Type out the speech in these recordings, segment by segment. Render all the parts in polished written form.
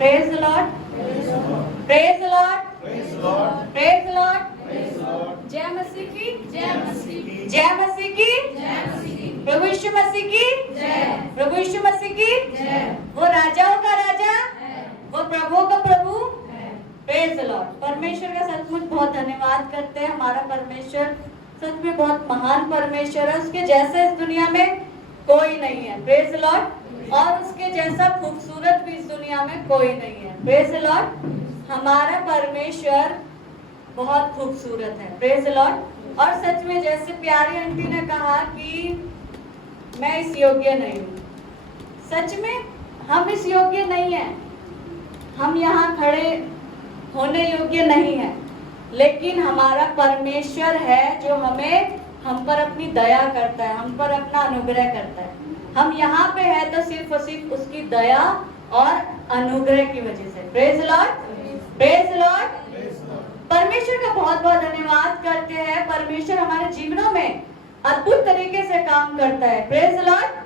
Praise the Lord, praise the Lord, praise the Lord. जय मसीह की, जय मसीह की, जय मसीह की, जय मसीह की, प्रभु यीशु मसीह की जय, प्रभु यीशु मसीह की जय। वो राजाओं का राजा, वो प्रभुओं का प्रभु। Praise the lord. परमेश्वर का सचमुच बहुत धन्यवाद करते हैं। हमारा परमेश्वर सच में बहुत महान परमेश्वर है। उसके जैसा इस दुनिया में कोई नहीं है। Praise the lord. और उसके जैसा खूबसूरत भी इस दुनिया में कोई नहीं है। Praise the Lord. हमारा परमेश्वर बहुत खूबसूरत है। Praise the lord. और सच में जैसे प्यारी आंटी ने कहा कि मैं इस योग्य नहीं हूँ, सच में हम इस योग्य नहीं है। हम यहाँ खड़े होने योग्य नहीं है, लेकिन हमारा परमेश्वर है जो हम पर अपनी दया करता है, हम पर अपना अनुग्रह करता है। हम यहाँ पे है तो सिर्फ और सिर्फ उसकी दया और अनुग्रह की वजह से। Praise Lord, praise Lord. परमेश्वर का बहुत बहुत धन्यवाद करते हैं। परमेश्वर हमारे जीवनों में अद्भुत तरीके से काम करता है। Praise Lord.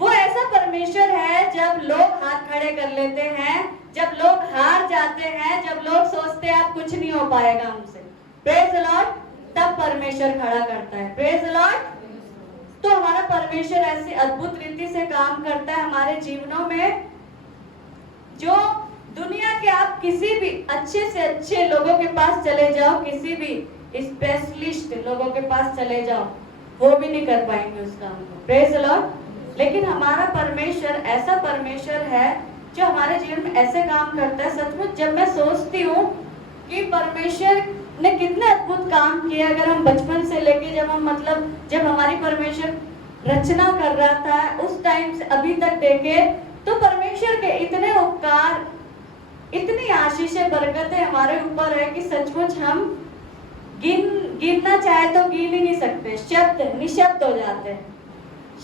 वो ऐसा परमेश्वर है जब लोग हाथ खड़े कर लेते हैं, जब लोग हार जाते हैं, जब लोग सोचते हैं अब कुछ नहीं हो पाएगा हमसे, प्रेज लॉर्ड, तब परमेश्वर खड़ा करता है। Praise Lord. तो हमारा परमेश्वर ऐसी अद्भुत रीति से काम करता है हमारे जीवनों में, जो दुनिया के आप किसी भी अच्छे से अच्छे लोगों के पास चले जाओ, किसी भी स्पेशलिस्ट लोगों के पास चले जाओ, वो भी नहीं कर पाएंगे उस काम को। Praise Lord. लेकिन हमारा परमेश्वर ऐसा परमेश्वर है जो हमारे जीवन में ऐसे काम करता है। सचमुच जब मैं सोचती हूँ कि परमेश्वर ने कितने अद्भुत काम किए, अगर हम बचपन से लेके जब हमारी परमेश्वर रचना कर रहा था उस टाइम से अभी तक देखे, तो परमेश्वर के इतने उपकार, इतनी आशीषें, बरकतें हमारे ऊपर है कि सचमुच हम गिनना चाहे तो गिन ही नहीं सकते। शब्द निशब्द हो जाते हैं,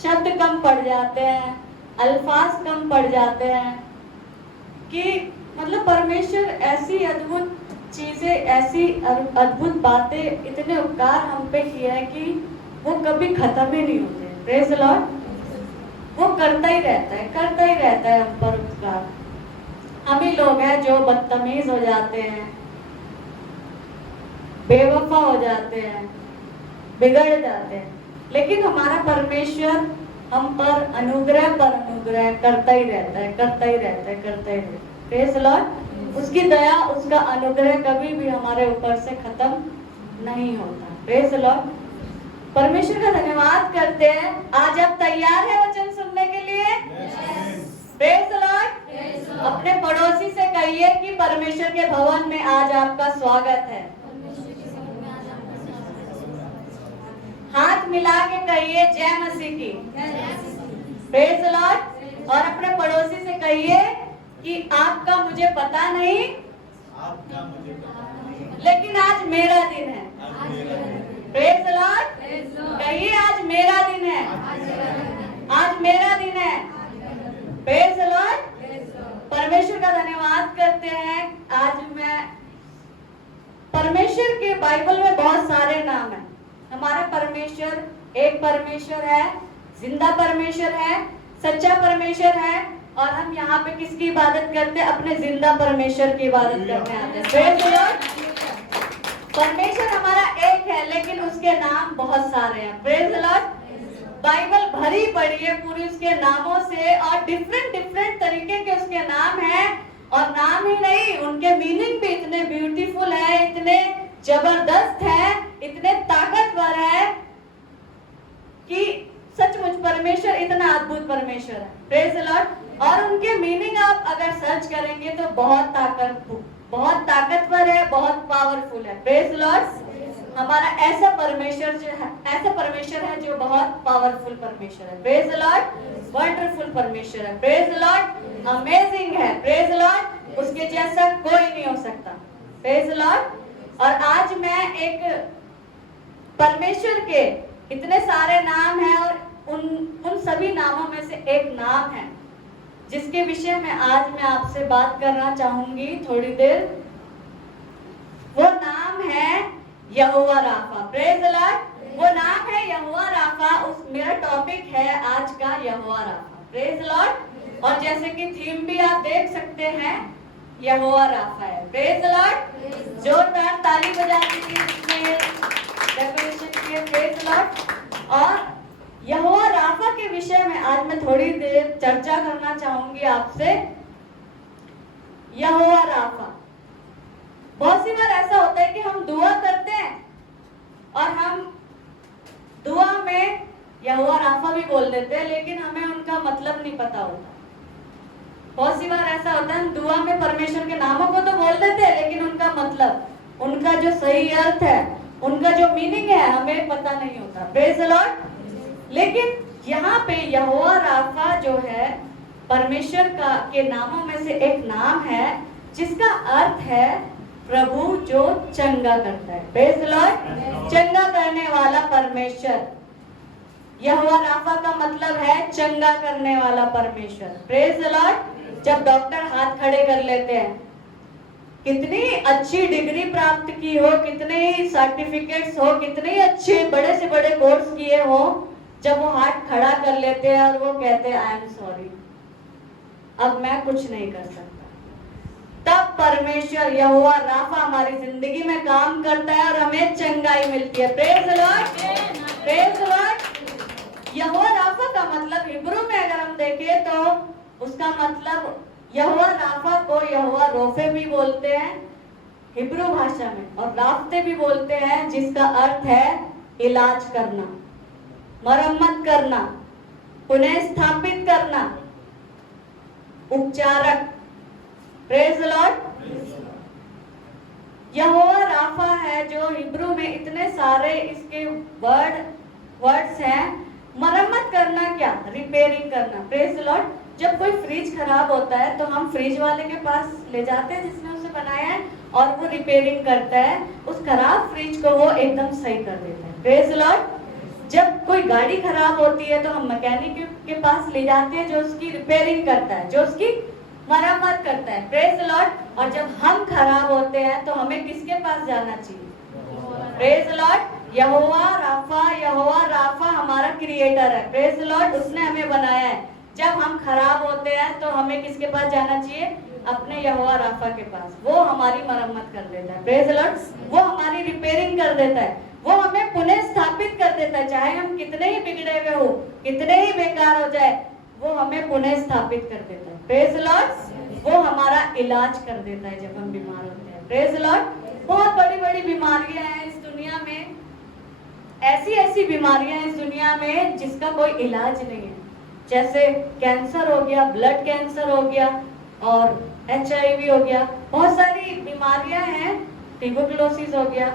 शब्द कम पड़ जाते हैं, अल्फाज कम पड़ जाते हैं कि परमेश्वर ऐसी अद्भुत चीजें, ऐसी अद्भुत बातें, इतने उपकार हम पे किए हैं कि वो कभी खत्म ही नहीं होते। Praise Lord. वो करता ही रहता है, करता ही रहता है हम पर उपकार। हम ही लोग हैं जो बदतमीज हो जाते हैं, बेवफा हो जाते हैं, बिगड़ जाते हैं, लेकिन हमारा परमेश्वर हम पर अनुग्रह करता ही रहता है, करता ही रहता है, करता ही रहता है। Praise Lord. उसकी दया, उसका अनुग्रह कभी भी हमारे ऊपर से खत्म नहीं होता। Praise Lord. परमेश्वर का धन्यवाद करते हैं। आज आप तैयार हैं वचन सुनने के लिए? Praise Lord. अपने पड़ोसी से कहिए कि परमेश्वर के भवन में आज आपका स्वागत है। हाथ मिला के कहिए जय मसीह की। Praise Lord. और अपने पड़ोसी से कहिए कि आपका मुझे पता नहीं, लेकिन आज मेरा दिन है। Praise Lord. कहिए आज मेरा दिन है, आज मेरा दिन है। Praise Lord. परमेश्वर का धन्यवाद करते हैं। आज मैं परमेश्वर के बाइबल में बहुत सारे नाम हैं। हमारा परमेश्वर एक परमेश्वर है, जिंदा परमेश्वर है, सच्चा परमेश्वर है। और हम यहाँ पे किसकी इबादत करते हैं? अपने जिंदा परमेश्वर की इबादत करने आते हैं। Praise Lord. परमेश्वर हमारा एक है, लेकिन उसके नाम बहुत सारे हैं। Praise Lord. बाइबल भरी पड़ी है पूरी उसके नामों से, और डिफरेंट तरीके के उसके नाम हैं। और नाम ही नहीं, उनके मीनिंग भी इतने ब्यूटीफुल है, इतने जबरदस्त है, इतने ताकतवर है कि सचमुच परमेश्वर इतना अद्भुत परमेश्वर है। Praise Lord. और उनके मीनिंग आप अगर सर्च करेंगे तो बहुत ताकतवर है, बहुत पावरफुल है। Praise Lord. हमारा ऐसा परमेश्वर है जो बहुत पावरफुल परमेश्वर है। Praise Lord. वंडरफुल परमेश्वर है। Praise Lord. अमेजिंग है। Praise Lord. उसके जैसा कोई नहीं हो सकता। Praise Lord. और आज मैं एक परमेश्वर के इतने सारे नाम हैं, और उन सभी नामों में से एक नाम है जिसके विषय में आज मैं आपसे बात करना चाहूंगी थोड़ी देर। वो नाम है यहोवा राफा। Praise Lord. वो नाम है यहोवा राफा। मेरा टॉपिक है आज का यहोवा राफा। Praise Lord. और जैसे कि थीम भी आप देख सकते हैं, यहोवा राफा है। Praise the Lord. जोरदार ताली बजा दीजिए जिसने डेकोरेशन किए। Praise the lord. और यहोवा राफा के विषय में आज मैं थोड़ी देर चर्चा करना चाहूंगी आपसे। यहोवा राफा, बहुत सी बार ऐसा होता है कि हम दुआ करते हैं और हम दुआ में यहोवा राफा भी बोल देते हैं, लेकिन हमें उनका मतलब नहीं पता होता। बहुत सी बार ऐसा होता है हम दुआ में परमेश्वर के नामों को तो बोल देते हैं, लेकिन उनका मतलब, उनका जो सही अर्थ है, उनका जो मीनिंग है, हमें पता नहीं होता। Praise the Lord. लेकिन यहाँ पे यहोवा राफा जो है परमेश्वर का के नामों में से एक नाम है जिसका अर्थ है प्रभु जो चंगा करता है। Praise the Lord. चंगा करने वाला परमेश्वर, यहोवा राफा का मतलब है चंगा करने वाला परमेश्वर। Praise the lord. जब डॉक्टर हाथ खड़े कर लेते हैं, कितनी अच्छी डिग्री प्राप्त की हो, कितने ही सर्टिफिकेट्स हो, कितने अच्छे बड़े से बड़े कोर्स किए हो, जब वो हाथ खड़ा कर लेते हैं और वो कहते हैं आई एम सॉरी, अब मैं कुछ नहीं कर सकता, तब परमेश्वर यहोवा राफा हमारी जिंदगी में काम करता है और हमें चंगाई मिलती है। Praise the Lord. Praise the Lord. Jehovah Rapha का मतलब हिब्रू में अगर हम देखें तो उसका मतलब, यहोवा राफा को यहोवा रोफे भी बोलते हैं हिब्रू भाषा में, और राफ्ते भी बोलते हैं, जिसका अर्थ है इलाज करना, मरम्मत करना, पुनः स्थापित करना, उपचारक। Praise the Lord. Jehovah Rapha है जो हिब्रू में इतने सारे इसके वर्ड्स हैं। मरम्मत करना क्या? रिपेयरिंग करना। Praise the lord. जब कोई फ्रिज खराब होता है तो हम फ्रिज वाले के पास ले जाते हैं जिसने उसे बनाया है, और वो रिपेयरिंग करता है, उस खराब फ्रिज को वो एकदम सही कर देता है। Praise the lord. जब कोई गाड़ी खराब होती है तो हम मैकेनिक के पास ले जाते हैं जो उसकी रिपेयरिंग करता है, जो उसकी मरम्मत करता है। Praise the lord. और जब हम खराब होते हैं तो हमें किसके पास जाना चाहिए? Praise the Lord. Jehovah Rapha हमारा क्रिएटर है। Praise the Lord. उसने हमें बनाया है। जब हम खराब होते हैं तो हमें किसके पास जाना चाहिए? अपने यहोवा राफा के पास। वो हमारी मरम्मत कर देता है। Praise the lord. वो हमारी रिपेयरिंग कर देता है, वो हमें पुनः स्थापित कर देता है। चाहे हम कितने ही बिगड़े हुए हो, कितने ही बेकार हो जाए, वो हमें पुनः स्थापित कर देता है। Praise the lord. वो हमारा इलाज कर देता है जब हम बीमार होते हैं। Praise the Lord. बहुत बड़ी बड़ी बीमारियां हैं इस दुनिया में, ऐसी ऐसी बीमारियां हैं इस दुनिया में जिसका कोई इलाज नहीं है। जैसे कैंसर हो गया, ब्लड कैंसर हो गया, और HIV हो गया। बहुत सारी बीमारियां हैं, ट्यूबरकुलोसिस हो गया,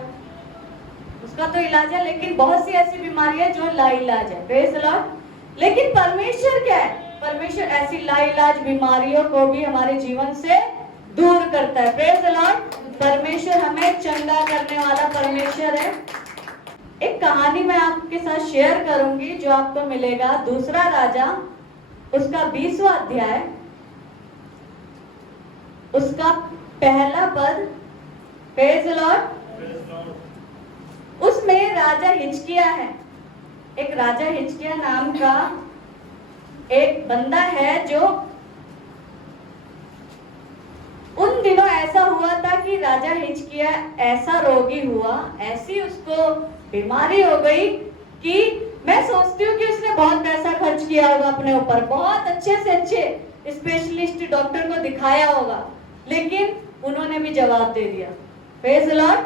उसका तो इलाज है, लेकिन बहुत सी ऐसी बीमारियां जो लाइलाज है। Praise the Lord. लेकिन परमेश्वर क्या है? परमेश्वर ऐसी लाइलाज बीमारियों को भी हमारे जीवन से दूर करता है। Praise the lord. परमेश्वर हमें चंगा करने वाला परमेश्वर है। एक कहानी मैं आपके साथ शेयर करूंगी जो आपको मिलेगा दूसरा राजा, उसका 20वां अध्याय, उसका पहला पद। Praise the Lord. उसमें राजा हिजकिया है। एक राजा हिजकिया नाम का एक बंदा है जो, उन दिनों ऐसा हुआ था कि राजा हिजकिया ऐसा रोगी हुआ, ऐसी उसको बीमारी हो गई कि मैं सोचती हूँ कि उसने बहुत पैसा खर्च किया होगा अपने ऊपर, बहुत अच्छे से अच्छे स्पेशलिस्ट डॉक्टर को दिखाया होगा, लेकिन उन्होंने भी जवाब दे दिया। Praise the Lord.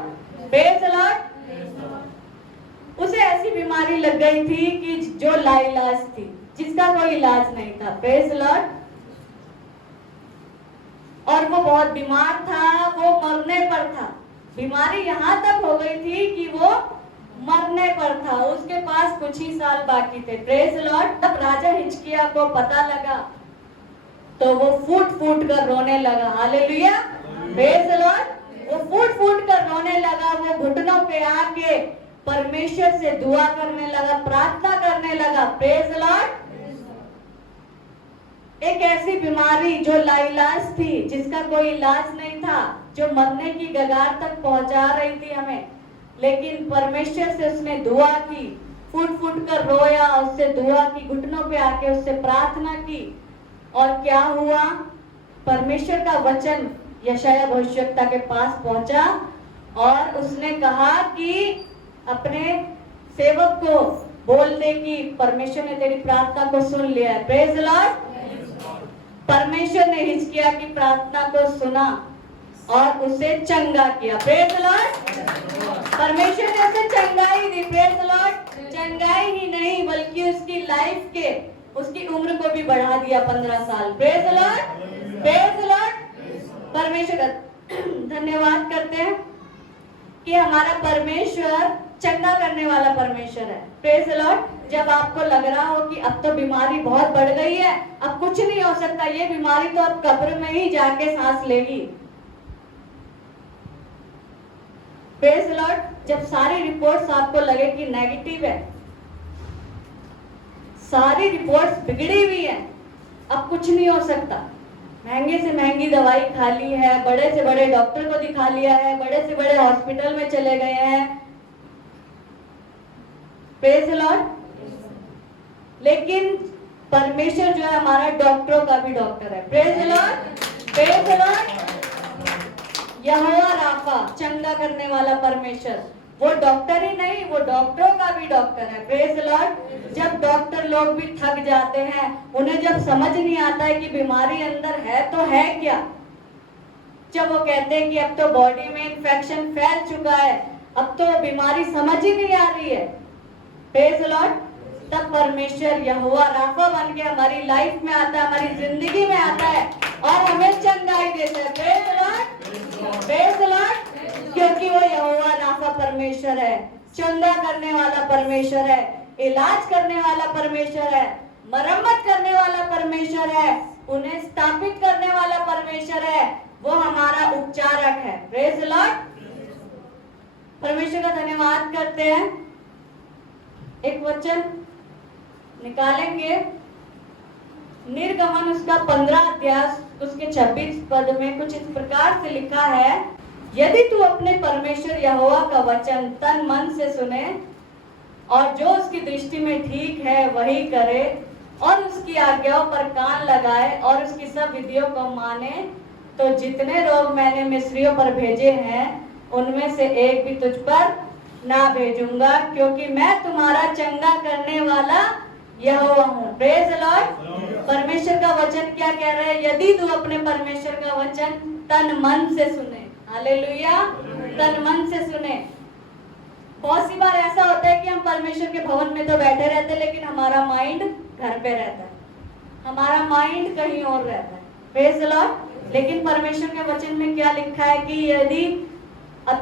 Praise the Lord. उसे ऐसी बीमारी लग गई थी कि जो लाइलाज थी, जिसका कोई इलाज नहीं था। Praise the lord. और वो बहुत बीमार था, वो मरने पर था। बीमारी यहाँ तक हो गई थी कि वो मरने पर था, उसके पास कुछ ही साल बाकी थे। Praise the Lord. तब राजा हिजकिया को पता लगा तो वो फूट फूट कर रोने लगा। हालेलुया। Praise the lord. वो फूट फूट कर रोने लगा, वो घुटनों पे आके परमेश्वर से दुआ करने लगा, प्रार्थना करने लगा। Praise the Lord. एक ऐसी बीमारी जो लाइलाज थी, जिसका कोई इलाज नहीं था, जो मरने की कगार तक पहुंचा रही थी हमें, लेकिन परमेश्वर से उसने दुआ की, फूट फूट कर रोया, उससे दुआ की, घुटनों पे आके उससे प्रार्थना की, और क्या हुआ? परमेश्वर का वचन यशायाह भविष्यवक्ता के पास पहुंचा और उसने कहा कि अपने सेवक को बोल दे कि परमेश्वर ने तेरी प्रार्थना को सुन लिया है। Praise the lord. परमेश्वर ने हिजकिय्याह की प्रार्थना को सुना और उसे चंगा किया। Praise the lord. परमेश्वर ने उसे चंगाई दी। Praise the Lord. चंगाई ही नहीं बल्कि उसकी लाइफ के, उसकी उम्र को भी बढ़ा दिया 15 साल। Praise the Lord. Praise the lord. परमेश्वर का धन्यवाद करते हैं कि हमारा परमेश्वर चंगा करने वाला परमेश्वर है। Praise the lord. जब आपको लग रहा हो कि अब तो बीमारी बहुत बढ़ गई है, अब कुछ नहीं हो सकता, ये बीमारी तो अब कब्र में ही जाके सांस लेगी। Praise the lord. जब सारी रिपोर्ट्स आपको लगे कि नेगेटिव है, सारी रिपोर्ट्स बिगड़ी हुई है, अब कुछ नहीं हो सकता, महंगे से महंगी दवाई खा ली है, बड़े से बड़े डॉक्टर को दिखा लिया है, बड़े से बड़े हॉस्पिटल में चले गए हैं। Praise the Lord. लेकिन परमेश्वर जो है हमारा डॉक्टरों का भी डॉक्टर है। Praise the Lord. Praise the Lord. Jehovah Rapha, चंगा करने वाला परमेश्वर, वो डॉक्टर ही नहीं, वो डॉक्टरों का भी डॉक्टर है। Praise the lord. जब डॉक्टर लोग भी थक जाते हैं, उन्हें जब समझ नहीं आता है कि बीमारी अंदर है तो है क्या, जब वो कहते हैं कि अब तो बॉडी में इंफेक्शन फैल चुका है, अब तो बीमारी समझ ही नहीं आ रही है, प्रेज द लॉर्ड, तब परमेश्वर यहोवा राफा बन के हमारी लाइफ में आता है, हमारी जिंदगी में आता है और हमें चंगाई देता है। Praise the Lord. Praise the Lord. क्योंकि वो यहोवा राफा परमेश्वर है, चंगा करने वाला परमेश्वर है, इलाज करने वाला परमेश्वर है, मरम्मत करने वाला परमेश्वर है, उन्हें स्थापित करने वाला परमेश्वर है, वो हमारा उपचारक है। Praise the lord. परमेश्वर का धन्यवाद करते हैं। एक वचन निकालेंगे, निर्गमन उसका 15 अध्याय उसके 26 पद में कुछ इस प्रकार से लिखा है, यदि तू अपने परमेश्वर यहोवा का वचन तन मन से सुने और जो उसकी दृष्टि में ठीक है वही करे और उसकी आज्ञाओं पर कान लगाए और उसकी सब विधियों को माने, तो जितने रोग मैंने मिस्रियों पर भेजे हैं उनमें से एक भी तुझ पर ना भेजूंगा, क्योंकि मैं तुम्हारा चंगा करने वाला यहोवा हूँ। Praise the lord. परमेश्वर का वचन क्या कह रहा है? यदि तू अपने परमेश्वर का वचन तन मन से सुने, हालेलुया, तन मन से सुने। बहुत सी बार ऐसा होता है कि हम परमेश्वर के भवन में तो बैठे रहते हैं, लेकिन हमारा माइंड घर पे रहता है, हमारा माइंड कहीं और रहता है। Praise the Lord. लेकिन परमेश्वर के वचन में क्या लिखा है कि यदि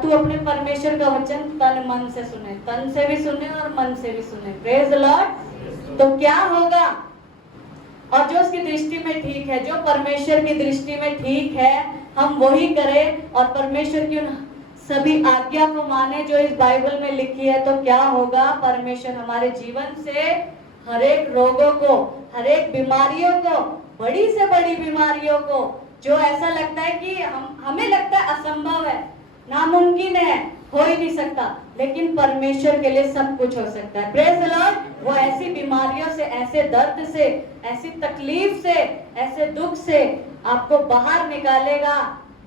तू अपने परमेश्वर का वचन तन मन से सुने, तन से भी सुने और मन से भी सुने, प्रेज द लॉर्ड, तो क्या होगा? और जो उसकी दृष्टि में ठीक है, जो परमेश्वर की दृष्टि में ठीक है, हम वही करें और परमेश्वर की उन सभी आज्ञा को माने जो इस बाइबल में लिखी है, तो क्या होगा? परमेश्वर हमारे जीवन से हर एक रोगों को, हर एक बीमारियों को, बड़ी से बड़ी बीमारियों को, जो ऐसा लगता है कि हमें लगता है असंभव है, नामुमकिन है, हो ही नहीं सकता, लेकिन परमेश्वर के लिए सब कुछ हो सकता है। Praise the lord. वो ऐसी बीमारियों से, ऐसे दर्द से, ऐसी तकलीफ से, ऐसे दुख से आपको बाहर निकालेगा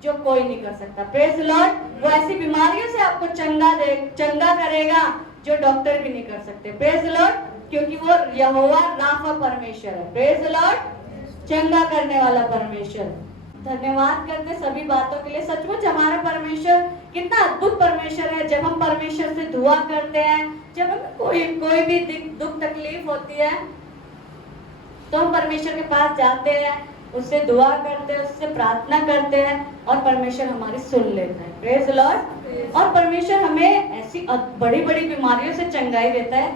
जो कोई नहीं कर सकता। Praise the lord. वो ऐसी बीमारियों से आपको चंगा करेगा जो डॉक्टर भी नहीं कर सकते। Praise the Lord. क्योंकि वो यहोवा राफा परमेश्वर है। Praise the Lord. चंगा करने वाला परमेश्वर। धन्यवाद करते सभी बातों के लिए। सचमुच हमारा परमेश्वर कितना अद्भुत परमेश्वर है। जब हम परमेश्वर से दुआ करते हैं, जब हमें कोई भी दुख तकलीफ होती है, तो हम परमेश्वर के पास जाते हैं, उससे दुआ करते हैं, उससे प्रार्थना करते हैं और परमेश्वर हमारी सुन लेता है। Praise the lord. और परमेश्वर हमें ऐसी बड़ी बड़ी बीमारियों से चंगाई देता है।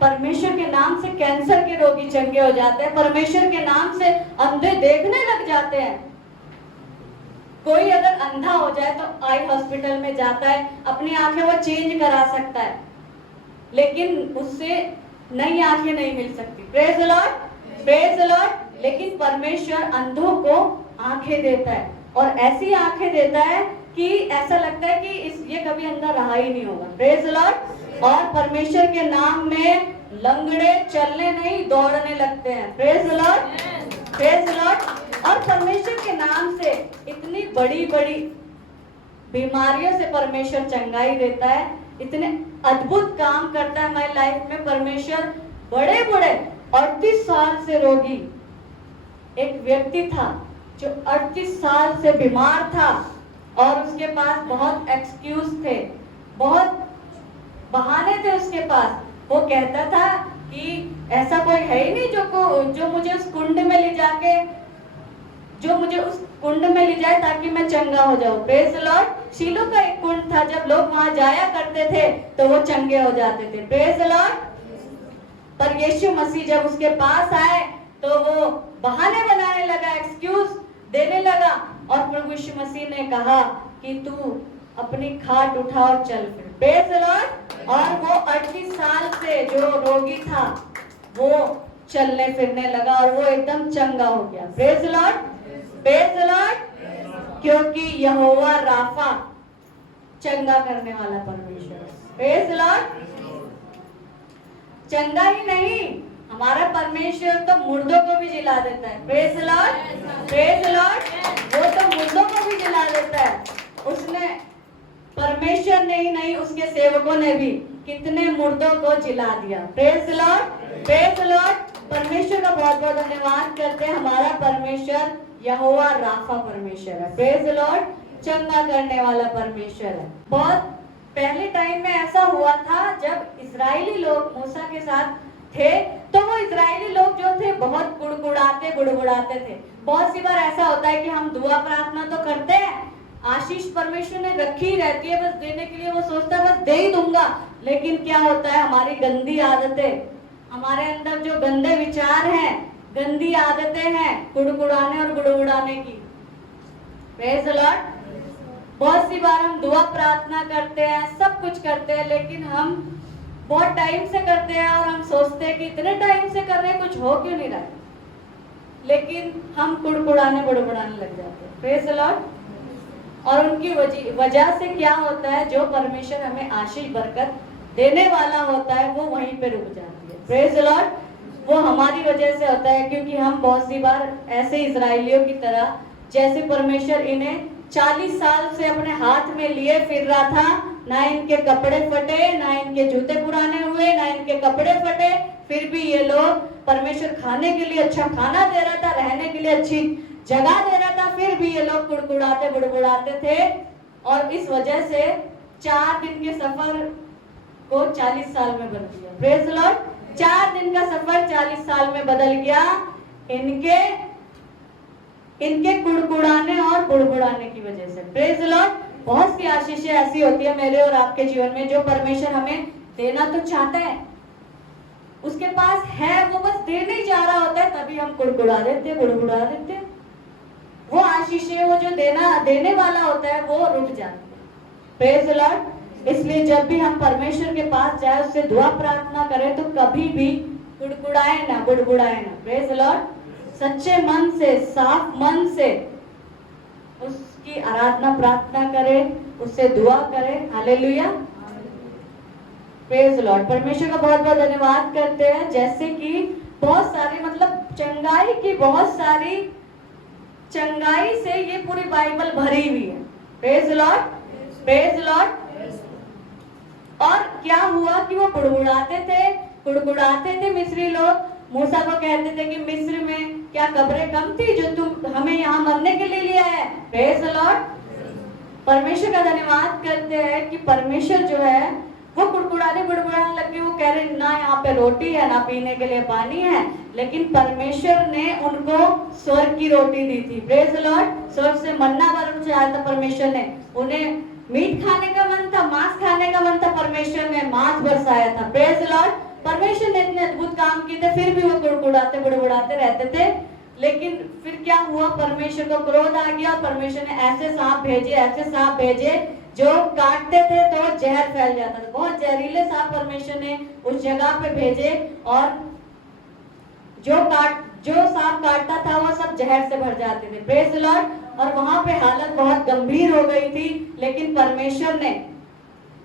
परमेश्वर के नाम से कैंसर के रोगी चंगे हो जाते हैं, परमेश्वर के नाम से अंधे देखने लग जाते हैं। कोई अगर अंधा हो जाए तो आई हॉस्पिटल में जाता है, अपनी आंखें वो चेंज करा सकता है, लेकिन उससे नई आंखें नहीं मिल सकती। Praise the Lord. Praise the Lord. लेकिन परमेश्वर अंधों को आंखें देता है और ऐसी आंखें देता है कि ऐसा लगता है कि ये कभी अंदर रहा ही नहीं होगा। Praise the lord. और परमेश्वर के नाम में लंगड़े चलने नहीं, दौड़ने लगते हैं। Praise the Lord. Praise Lord. और परमेश्वर के नाम से इतनी बड़ी बड़ी बीमारियों से परमेश्वर चंगाई देता है, इतने अद्भुत काम करता है हमारी लाइफ में परमेश्वर। बड़े बड़े 38 साल से रोगी एक व्यक्ति था जो 38 साल से बीमार था और उसके पास बहुत एक्सक्यूज थे, बहुत बहाने थे उसके पास। वो कहता था कि ऐसा कोई है ही नहीं जो मुझे उस कुंड में ले जाके उस कुंड में ले जाए ताकि मैं चंगा हो जाऊं। Praise the Lord. शीलो का एक कुंड था, जब लोग वहां जाया करते थे तो वो चंगे हो जाते थे। Praise the Lord. पर यीशु मसीह जब उसके पास आए तो वो बहाने बनाने लगा, एक्सक्यूज देने लगा, और प्रभु यीशु मसीह ने कहा कि तू अपनी खाट उठा और चल फिर। Praise the lord. और वो 38 साल से जो रोगी था वो चलने फिरने लगा और वो एकदम चंगा हो गया। Praise the Lord. Praise the Lord. क्योंकि यहोवा राफा चंगा करने वाला परमेश्वर। Praise the Lord. चंगा ही नहीं, हमारा परमेश्वर तो मुर्दों को भी जिला देता है। Praise the Lord. Praise the lord. वो तो मुर्दों को भी जिला देता है। उसने, परमेश्वर ने ही नहीं, उसके सेवकों ने भी कितने मुर्दों को जिला दिया। Praise the Lord. Praise the lord. परमेश्वर का बहुत बहुत धन्यवाद करते हैं। हमारा परमेश्वर यहोवा राफा परमेश्वर है। Praise the Lord. चंगा करने वाला परमेश्वर है। बहुत पहले टाइम में ऐसा हुआ था जब इजरायली लोग मूसा के साथ थे, तो वो इजरायली लोग जो थे बहुत गुड़गुड़ाते थे। बहुत सी बार ऐसा होता है कि हम दुआ प्रार्थना तो करते हैं, आशीष परमेश्वर ने रखी रहती है बस देने के लिए, वो सोचता है बस दे ही दूंगा, लेकिन क्या होता है हमारी गंदी आदतें, हमारे अंदर जो गंदे विचार हैं, गंदी आदतें हैं गुड़गुड़ाने और गुड़गुड़ाने की। Praise the Lord. बहुत सी बार हम दुआ प्रार्थना करते हैं, सब कुछ करते हैं, लेकिन हम बहुत टाइम से करते हैं और हम सोचते हैं कि इतने टाइम से कर रहे हैं, कुछ हो क्यों नहीं रहा, लेकिन हम गुड़गुड़ाने लग जाते हैं। Praise the lord. और उनकी वजह से क्या होता है, जो परमेश्वर हमें आशीष बरकत देने वाला होता है वो वहीं पे रुक जाती है। Praise the lord. वो हमारी वजह से होता है, क्योंकि हम बहुत सी बार ऐसे इजराइलियों की तरह, जैसे परमेश्वर इन्हें 40 साल से अपने हाथ में लिए फिर रहा था, ना इनके कपड़े फटे, ना इनके जूते पुराने हुए, ना इनके कपड़े फटे, फिर भी ये लोग, परमेश्वर खाने के लिए अच्छा खाना दे रहा था, रहने के लिए अच्छी जगह दे रहा था, फिर भी ये लोग गुड़गुड़ाते थे। और इस वजह से 4 दिन के सफर को 40 साल में बदल दिया। Praise the Lord. 4 दिन का सफर 40 साल में बदल गया इनके गुड़गुड़ाने और बुड़बुड़ाने की वजह से। Praise the Lord. बहुत सी आशीषें ऐसी होती है मेरे और आपके जीवन में, जो परमेश्वर हमें देना तो चाहता है, उसके पास है, वो बस दे नहीं जा रहा होता है, तभी हम गुड़गुड़ा देते हैं। वो आशीषें, वो जो देने वाला होता है वो रुक जाती है। Praise the Lord. इसलिए जब भी हम परमेश्वर के पास जाए, उससे दुआ प्रार्थना करें, तो कभी भी गुड़गुड़ाए ना, बुड़बुड़ाए ना। Praise the Lord. सच्चे मन से, साफ मन से उसकी आराधना प्रार्थना करें, उससे दुआ करें। हालेलुया। Praise the lord. परमेश्वर का बहुत बहुत धन्यवाद करते हैं। जैसे कि बहुत सारी, मतलब चंगाई की बहुत सारी, चंगाई से ये पूरी बाइबल भरी हुई है। Praise the Lord. Praise the lord. और क्या हुआ कि वो गुड़गुड़ाते थे मिस्री लोग। मूसा को कहते थे कि मिस्र में क्या कब्रें कम थी जो तुम हमें यहाँ मरने के लिए लिया है। Praise the lord. परमेश्वर का धन्यवाद करते हैं कि परमेश्वर जो है वो गुड़गुड़ाने लग गए। वो कह रहे ना यहाँ पे रोटी है, ना पीने के लिए पानी है, लेकिन परमेश्वर ने उनको स्वर्ग की रोटी दी थी। Praise the Lord. स्वर्ग से मन्ना बरसाया था परमेश्वर ने। उन्हें मीट खाने का मन था, मांस खाने का मन था, परमेश्वर ने मांस बरसाया था। Praise the lord. परमेश्वर ने इतने अद्भुत काम किए थे, फिर भी वो गुड़गुड़ाते रहते थे। लेकिन फिर क्या हुआ, परमेश्वर को क्रोध आ गया और परमेश्वर ने ऐसे सांप भेजे जो काटते थे तो जहर फैल जाता था। बहुत जहरीले सांप परमेश्वर ने उस जगह पे भेजे, और जो सांप काटता था वो सब जहर से भर जाते थे। Praise the lord. और वहां पे हालत बहुत गंभीर हो गई थी, लेकिन परमेश्वर ने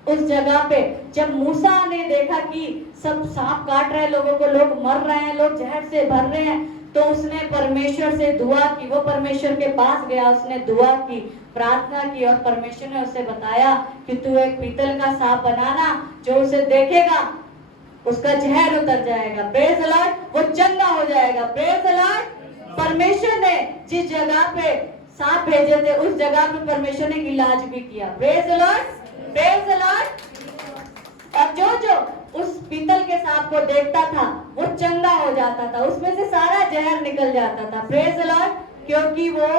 उस जगह पे जब मूसा ने देखा कि सब सांप काट रहे हैं लोगों को, लोग मर रहे हैं, लोग जहर से भर रहे हैं, तो उसने परमेश्वर से दुआ की। वो परमेश्वर के पास गया, उसने दुआ की, प्रार्थना की, और परमेश्वर ने उसे बताया कि तू एक पीतल का सांप बनाना, जो उसे देखेगा उसका जहर उतर जाएगा। प्रेज द लॉर्ड, वो चंगा हो जाएगा। Praise the lord. परमेश्वर ने जिस जगह पे सांप भेजे थे उस जगह पे परमेश्वर ने इलाज भी किया। Praise the Lord, praise the lord. और जो जो उस पीतल के सांप को देखता था वो चंगा हो जाता था, उसमें से सारा जहर निकल जाता था। प्रेज द लॉर्ड, क्योंकि वो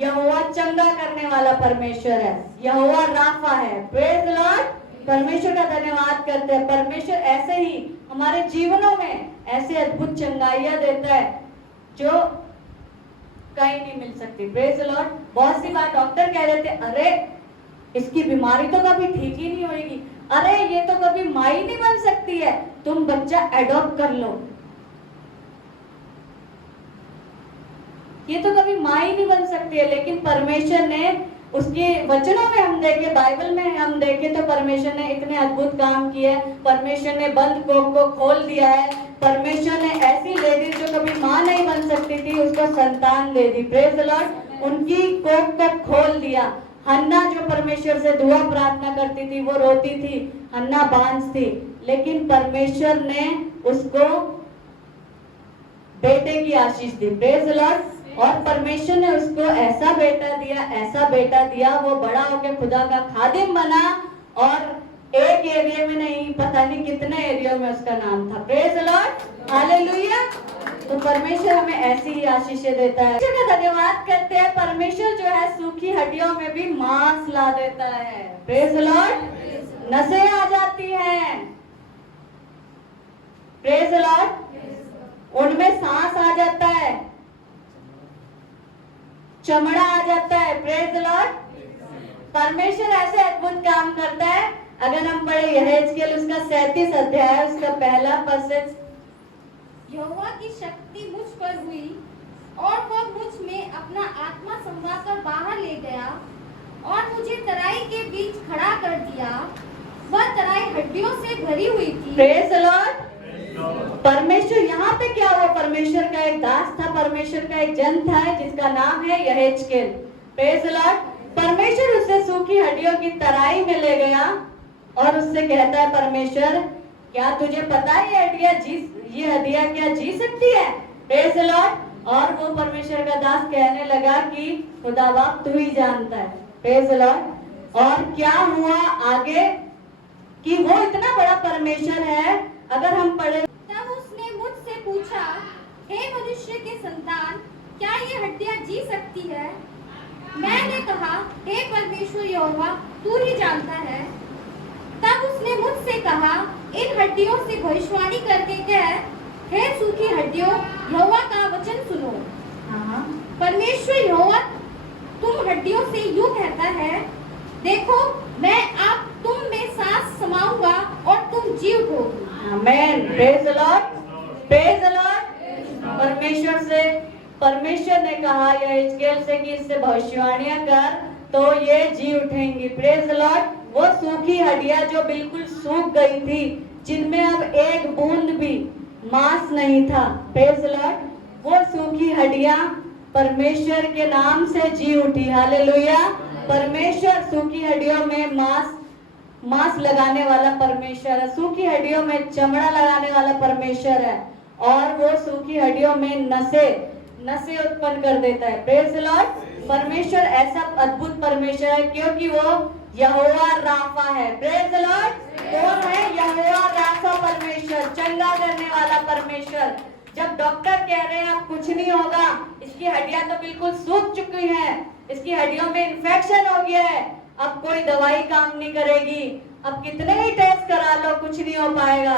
यहोवा चंगा करने वाला परमेश्वर है, यहोवा राफा है। Praise the lord. परमेश्वर का धन्यवाद करते हैं। परमेश्वर ऐसे ही हमारे जीवनों में ऐसे अद्भुत चंगाइयां देता है जो कहीं नहीं मिल सकती। Praise the Lord. बहुत सी बार डॉक्टर कह रहे थे, अरे इसकी बीमारी तो कभी ठीक ही नहीं होगी, अरे ये तो कभी माई नहीं बन सकती है, तुम बच्चा एडॉप्ट कर लो, ये तो कभी माई नहीं बन सकती है। लेकिन परमेश्वर ने उसके वचनों में हम देखे, बाइबल में हम देखे तो परमेश्वर ने इतने अद्भुत काम किए। परमेश्वर ने बंद कोख को खोल दिया है। परमेश्वर ने ऐसी लेडी जो कभी माँ नहीं बन सकती थी उसको संतान दे दी। Praise the lord. उनकी कोख को खोल दिया। हन्ना जो परमेश्वर से दुआ प्रार्थना करती थी वो रोती थी, हन्ना बांझ थी, लेकिन परमेश्वर ने उसको बेटे की आशीष दी। Praise the lord. और परमेश्वर ने उसको ऐसा बेटा दिया, ऐसा बेटा दिया, वो बड़ा होकर खुदा का खादिम बना, और एक एरिया में नहीं पता नहीं कितने एरिया में उसका नाम था। Praise the Lord, hallelujah. तो परमेश्वर हमें ऐसी ही आशीषें देता है। का धन्यवाद करते हैं। परमेश्वर जो है सूखी हड्डियों में भी मांस ला देता है। Praise the Lord. नसें आ जाती हैं, प्रेज द लॉर्ड, उनमें सांस आ जाता है, चमड़ा आ जाता है। Praise the lord. परमेश्वर ऐसे अद्भुत काम करता है। अगर हम पढ़े यहेजकेल उसका 37 अध्याय उसका पहला पैसेज, यहोवा की शक्ति मुझ पर हुई और वह मुझ में अपना आत्मा समवाकर बाहर ले गया और मुझे तराई के बीच खड़ा कर दिया। वह तराई हड्डियों से भरी हुई थी। Praise the lord. परमेश्वर यहाँ पे क्या हुआ? परमेश्वर का एक दास था, परमेश्वर का एक जन था जिसका नाम है यहेजकेल। Praise the lord. परमेश्वर उसे सूखी हड्डियों की तराई में ले गया और उससे कहता है, परमेश्वर क्या तुझे पता है ये हड्डियां क्या जी सकती है? Praise the lord. और वो परमेश्वर का दास कहने लगा कि खुदा बाप तू ही जानता है। Praise the lord. और क्या हुआ आगे कि वो इतना बड़ा परमेश्वर है। अगर हम पढ़े, तब उसने मुझसे पूछा, हे मनुष्य के संतान, क्या ये हड्डियां जी सकती है? मैंने कहा, हे परमेश्वर यहोवा तू ही जानता है। तब उसने मुझसे कहा, इन हड्डियों से भविष्यवाणी करके कह, हे सूखी हड्डियों, यहोवा का वचन सुनो। परमेश्वर यहोवा तुम हड्डियों से यूं कहता है, देखो मैं आप तुम में सांस समाऊंगा और तुम जी उठोगे। Amen. Praise the Lord, praise the lord. परमेश्वर ने कहा यहेजकेल से कि इससे भविष्यवाणियां कर तो ये जी उठेंगी। Praise the lord. वो सूखी हड्डियां जो बिल्कुल सूख गई थी, जिनमें अब एक बूंद भी मांस नहीं था, प्रेज द लॉर्ड, वो सूखी हड्डियां परमेश्वर के नाम से जी उठी। हालेलुया। परमेश्वर सूखी हड्डियों में मांस लगाने वाला परमेश्वर है, सूखी हड्डियों में चमड़ा लगाने वाला परमेश्वर है, और वो सूखी हड्डियों में नसें उत्पन्न कर देता है। Praise the lord. परमेश्वर ऐसा अद्भुत परमेश्वर है क्योंकि वो यहोवा राफा है। Praise the Lord. कौन है? यहोवा राफा परमेश्वर, चंगा करने वाला परमेश्वर। जब डॉक्टर कह रहे हैं अब कुछ नहीं होगा, इसकी हड्डियां तो बिल्कुल सूख चुकी हैं, इसकी हड्डियों में इन्फेक्शन हो गया है, अब कोई दवाई काम नहीं करेगी, अब कितने ही टेस्ट करा लो कुछ नहीं हो पाएगा,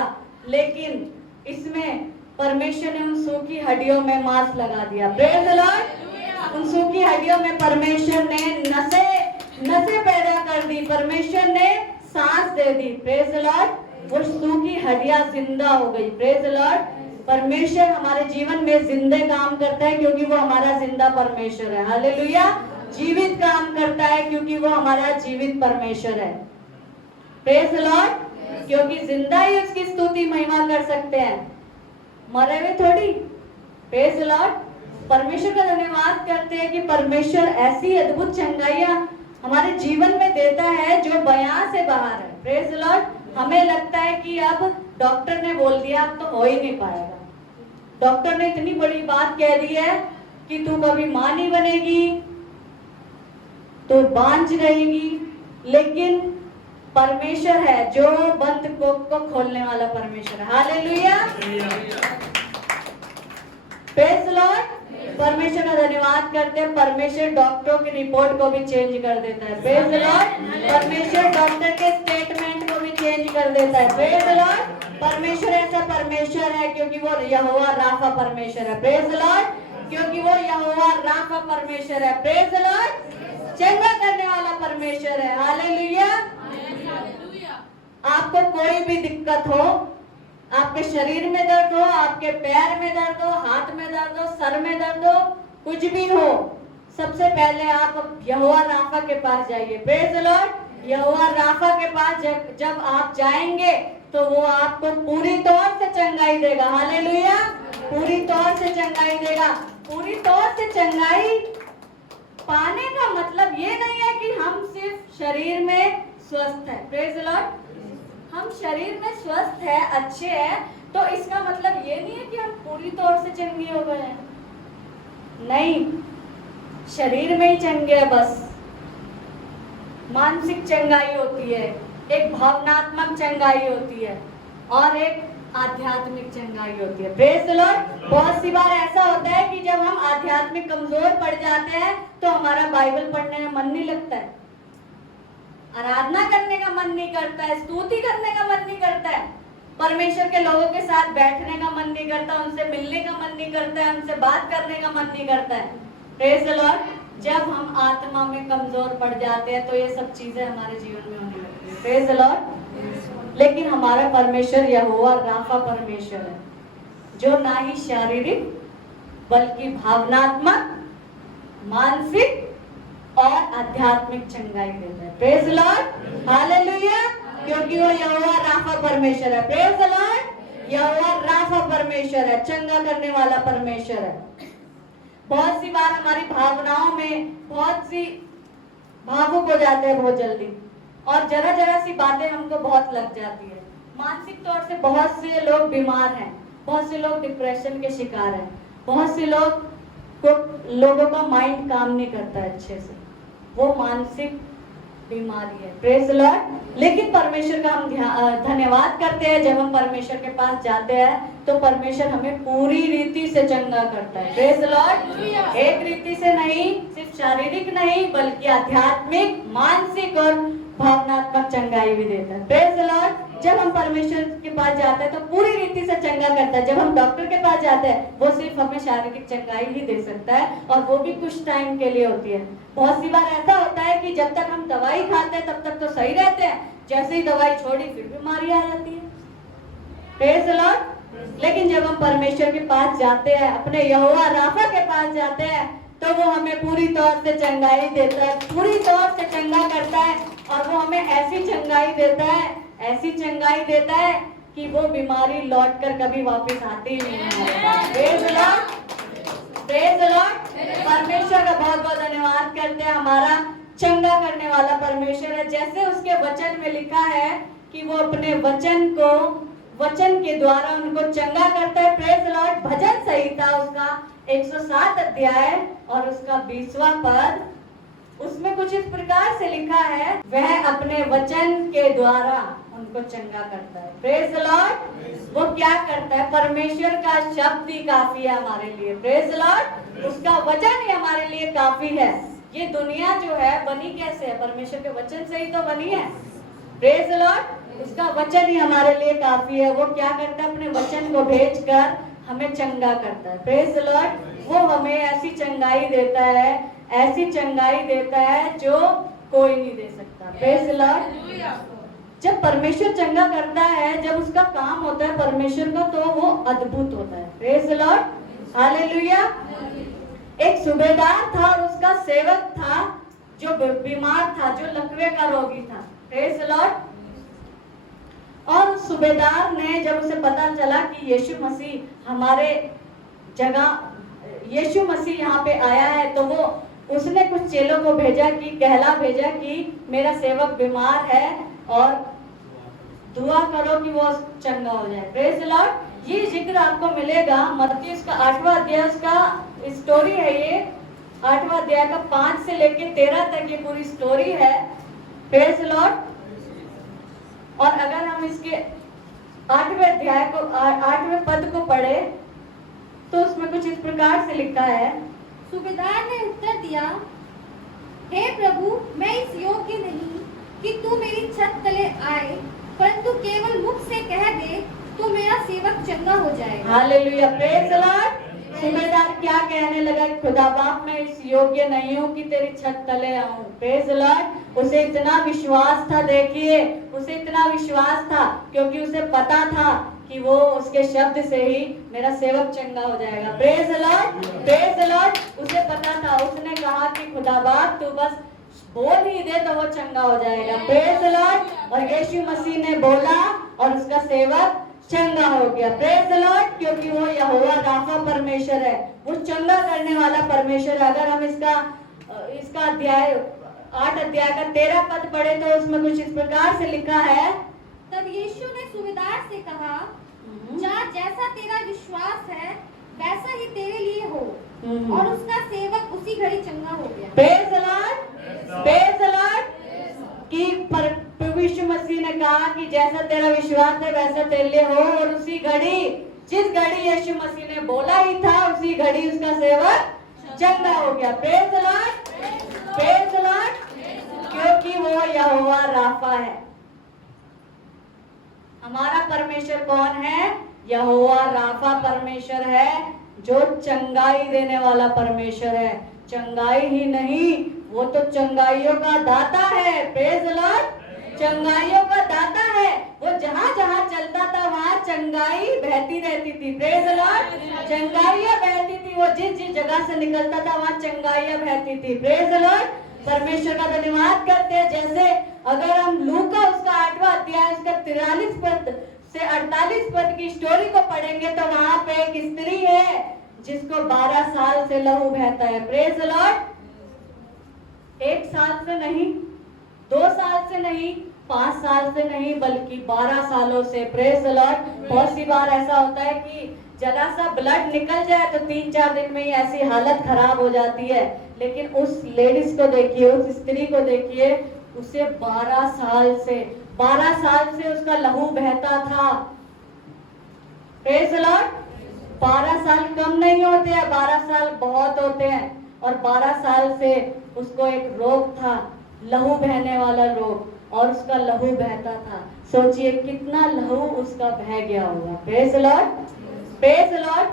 लेकिन इसमें परमेश्वर ने उन सूखी हड्डियों में मांस लगा दिया। Praise the Lord. उन सूखी हड्डियों में परमेश्वर ने नसें पैदा कर दी, परमेश्वर ने सांस दे दी। Praise the lord. वो सूखी हड्डियां जिंदा हो गई। Praise the lord. परमेश्वर हमारे जीवन में जिंदे काम करता है क्योंकि वो हमारा जिंदा परमेश्वर है। हालेलुया। जीवित काम करता है क्योंकि वो हमारा जीवित परमेश्वर है। Praise the Lord. क्योंकि जिंदा ही उसकी स्तुति महिमा कर सकते हैं, मरे हुए थोड़ी। Praise the lord. परमेश्वर का धन्यवाद करते हैं कि परमेश्वर ऐसी अद्भुत चंगाइयां हमारे जीवन में देता है जो बयां से बाहर है। Praise the Lord. हमें लगता है कि अब डॉक्टर ने बोल दिया अब तो हो ही नहीं पाएगा, डॉक्टर ने इतनी बड़ी बात कह दी है कि तू कभी मां नहीं बनेगी, तो बांझ रहेगी। लेकिन परमेश्वर है जो बंद को खोलने वाला परमेश्वर है। Hallelujah, praise the lord. परमेश्वर का धन्यवाद करते हैं। परमेश्वर डॉक्टरों की रिपोर्ट को भी चेंज कर देता है। Praise the lord. परमेश्वर डॉक्टर के स्टेटमेंट को भी चेंज कर देता है। Praise the lord. परमेश्वर ऐसा परमेश्वर है क्योंकि वो यहोवा राफा परमेश्वर है। Praise the Lord. क्योंकि वो यहोवा राफा परमेश्वर है। Praise the Lord. चंगा करने वाला परमेश्वर है। हालेलुया। आपको कोई भी दिक्कत हो, आपके शरीर में दर्द हो, आपके पैर में दर्द हो, हाथ में दर्द हो, सर में दर्द हो, कुछ भी हो, सबसे पहले आप यहोवा राफा के पास जाइए। Praise the Lord. Jehovah Rapha के पास जब आप जाएंगे तो वो आपको पूरी तौर से चंगाई देगा। हालेलुया। पूरी तौर से चंगाई देगा। पूरी तौर से चंगाई पाने का मतलब ये नहीं है कि हम सिर्फ शरीर में स्वस्थ है। Praise the Lord. हम शरीर में स्वस्थ है, अच्छे हैं, तो इसका मतलब ये नहीं है कि हम पूरी तौर से चंगे हो गए हैं। नहीं, शरीर में ही चंगे है बस। मानसिक चंगाई होती है, एक भावनात्मक चंगाई होती है और एक आध्यात्मिक चंगाई होती है। Praise the Lord. बहुत सी बार ऐसा होता है कि जब हम आध्यात्मिक कमजोर पड़ जाते हैं तो हमारा बाइबल पढ़ने में मन नहीं लगता है, आराधना करने का मन नहीं करता है, स्तुति करने का मन नहीं करता है, परमेश्वर के लोगों के साथ बैठने का मन नहीं करता, उनसे मिलने का मन नहीं करता है, उनसे बात करने का मन नहीं करता है। Praise the lord. जब हम आत्मा में कमजोर पड़ जाते हैं तो ये सब चीजें हमारे जीवन में होने लगती है। Praise the Lord. लेकिन हमारा परमेश्वर यहोवा राफा परमेश्वर है जो ना ही शारीरिक बल्कि भावनात्मक, मानसिक और आध्यात्मिक चंगाई देता है। Praise the Lord. हालेलुया। क्योंकि वो यहोवा राफा परमेश्वर है। Praise the Lord. Jehovah Rapha परमेश्वर है, चंगा करने वाला परमेश्वर है। बहुत सी बार हमारी भावनाओं में बहुत सी भावुक हो जाते हैं बहुत जल्दी, और जरा जरा सी बातें हमको बहुत लग जाती है। मानसिक तौर से बहुत से लोग बीमार हैं, बहुत से लोग डिप्रेशन के शिकार हैं, बहुत से लोगों का माइंड काम नहीं करता है अच्छे से, वो मानसिक बीमारी है। Praise the Lord. लेकिन परमेश्वर का हम धन्यवाद करते हैं, जब हम परमेश्वर के पास जाते हैं तो परमेश्वर हमें पूरी रीति से चंगा करता है। Praise the Lord. एक रीति से नहीं, सिर्फ शारीरिक नहीं बल्कि आध्यात्मिक, मानसिक और भावनात्मक चंगाई भी देता है। Praise the lord. जब हम परमेश्वर के पास जाते हैं तो पूरी रीति से चंगा करता है। जब हम डॉक्टर के पास जाते हैं वो सिर्फ हमें शारीरिक चंगाई ही दे सकता है, और वो भी कुछ टाइम के लिए होती है। बहुत सी बार ऐसा होता है कि जब तक हम दवाई खाते हैं तब तक तो सही रहते हैं, जैसे ही दवाई छोड़ी फिर बीमारी आ जाती है। Praise the Lord. लेकिन जब हम परमेश्वर के पास जाते हैं, अपने यहोवा राफा के पास जाते हैं, तो वो हमें पूरी तौर से चंगाई देता है, पूरी तौर से चंगा करता है, और वो हमें ऐसी चंगाई देता है, ऐसी चंगाई देता है कि वो बीमारी लौट कर कभी वापस आती ही नहीं है। Praise the Lord. Praise the lord. परमेश्वर का बहुत बहुत धन्यवाद करते हैं। हमारा चंगा करने वाला परमेश्वर है। जैसे उसके वचन में लिखा है कि वो अपने वचन के द्वारा उनको चंगा करता है। Praise the lord. भजन संहिता उसका 107 अध्याय और उसका 20वां पद, उसमें कुछ इस प्रकार से लिखा है, वह अपने वचन के द्वारा उनको चंगा करता है। Praise the lord. वो क्या करता है? परमेश्वर का शब्द ही काफी है हमारे लिए। Praise the Lord. उसका वचन ही हमारे लिए काफी है। ये दुनिया जो है बनी कैसे है? परमेश्वर के वचन से ही तो बनी है। Praise the Lord. उसका वचन ही हमारे लिए काफी है। वो क्या करता है? अपने वचन को भेजकर हमें चंगा करता है। Praise the lord. वो हमें ऐसी चंगाई देता है, ऐसी चंगाई देता है जो कोई नहीं दे सकता। Praise the lord. जब परमेश्वर चंगा करता है, जब उसका काम होता है परमेश्वर का, तो वो अद्भुत होता है। Praise the Lord. हालेलुया। एक सूबेदार था और उसका सेवक था जो बीमार था, जो लकवे का रोगी था। Praise the lord. और उस सूबेदार ने जब उसे पता चला कि यीशु मसीह हमारे जगह, यीशु मसीह यहाँ पे आया है, तो वो उसने कुछ चेलों को भेजा कि कहला भेजा कि मेरा सेवक बीमार है और दुआ करो कि वो चंगा हो जाए। Praise the Lord. ये जिक्र आपको मिलेगा मत्ती उसका 8वां अध्याय, उसका स्टोरी है ये 8वां अध्याय का 5 से लेके 13 तक ये पूरी स्टोरी है। Praise the lord. और अगर हम इसके 8वें अध्याय को 8वें पद को पढ़े तो उसमें कुछ इस प्रकार से लिखा है। सूबेदार ने उत्तर दिया, हे प्रभु, मैं इस योग्य नहीं कि तू मेरी छत तले आए, परंतु केवल मुख से कह दे तो मेरा सेवक चंगा हो जाएगा। Hallelujah, praise the Lord. सूबेदार क्या कहने लगा, खुदा बाप मैं इस योग्य नहीं हूँ कि तेरी छत तले आऊं। Praise the Lord. उसे इतना विश्वास था, देखिए उसे इतना विश्वास था क्योंकि उसे पता था कि वो उसके शब्द से ही मेरा सेवक चंगा हो जाएगा। Praise the Lord, praise the Lord. उसे पता था, उसने कहा कि खुदा बाप तू बस बोल ही दे तो वो चंगा हो जाएगा। Praise the lord. और यीशु मसीह ने बोला और उसका सेवक चंगा हो गया। Praise the Lord. क्योंकि वो यहोवा राफा परमेश्वर है, वो चंगा करने वाला परमेश्वर है। अगर हम इसका अध्याय 8 अध्याय का 13 पद पढ़े तो उसमें कुछ इस प्रकार से लिखा है। तब यीशु ने सूबेदार से कहा, जा, जैसा तेरा विश्वास है वैसा ही तेरे लिए हो। और उसका सेवक उसी घड़ी चंगा हो गया। Praise the Lord, praise the Lord. कि प्रभु यीशु मसीह ने कहा कि जैसा तेरा विश्वास है वैसा तेरे लिए हो, और उसी घड़ी, जिस घड़ी यीशु मसीह ने बोला ही था उसी घड़ी उसका सेवक चंगा हो गया। Praise the Lord, praise the Lord. क्योंकि वो यहोवा राफा है। हमारा परमेश्वर कौन है? यहोवा राफा परमेश्वर है, जो चंगाई देने वाला परमेश्वर है। चंगाई ही नहीं, वो तो चंगाइयों का दाता है। Praise the Lord. चंगाइयों का दाता है। वो जहाँ जहाँ चलता था वहाँ चंगाई बहती रहती थी। Praise the Lord. चंगाइयाँ बहती थी, वो जिस जिस जगह से निकलता था वहाँ चंगाइयाँ बहती थी। Praise the lord. परमेश्वर का धन्यवाद करते हैं। जैसे अगर हम लूका उसका 8वां अध्याय उसका 43 पद से 48 पद की स्टोरी को पढ़ेंगे तो वहां पे एक स्त्री है जिसको 12 साल से लहू बहता है। Praise the Lord. 1 साल से नहीं, 2 साल से नहीं, 5 साल से नहीं, बल्कि 12 सालों से। Praise the Lord. बहुत सी बार ऐसा होता है कि जरा सा ब्लड निकल जाए तो 3-4 दिन में ही ऐसी हालत खराब हो जाती है। लेकिन उस लेडीज को देखिए, उस स्त्री को देखिए, उसे 12 साल से उसका लहू बहता था। Praise the Lord. 12 साल कम नहीं होते हैं, 12 साल बहुत होते हैं। और 12 साल से उसको एक रोग था, लहू बहने वाला रोग, और उसका लहू बहता था। सोचिए कितना लहू उसका बह गया होगा। Praise the Lord, praise the Lord.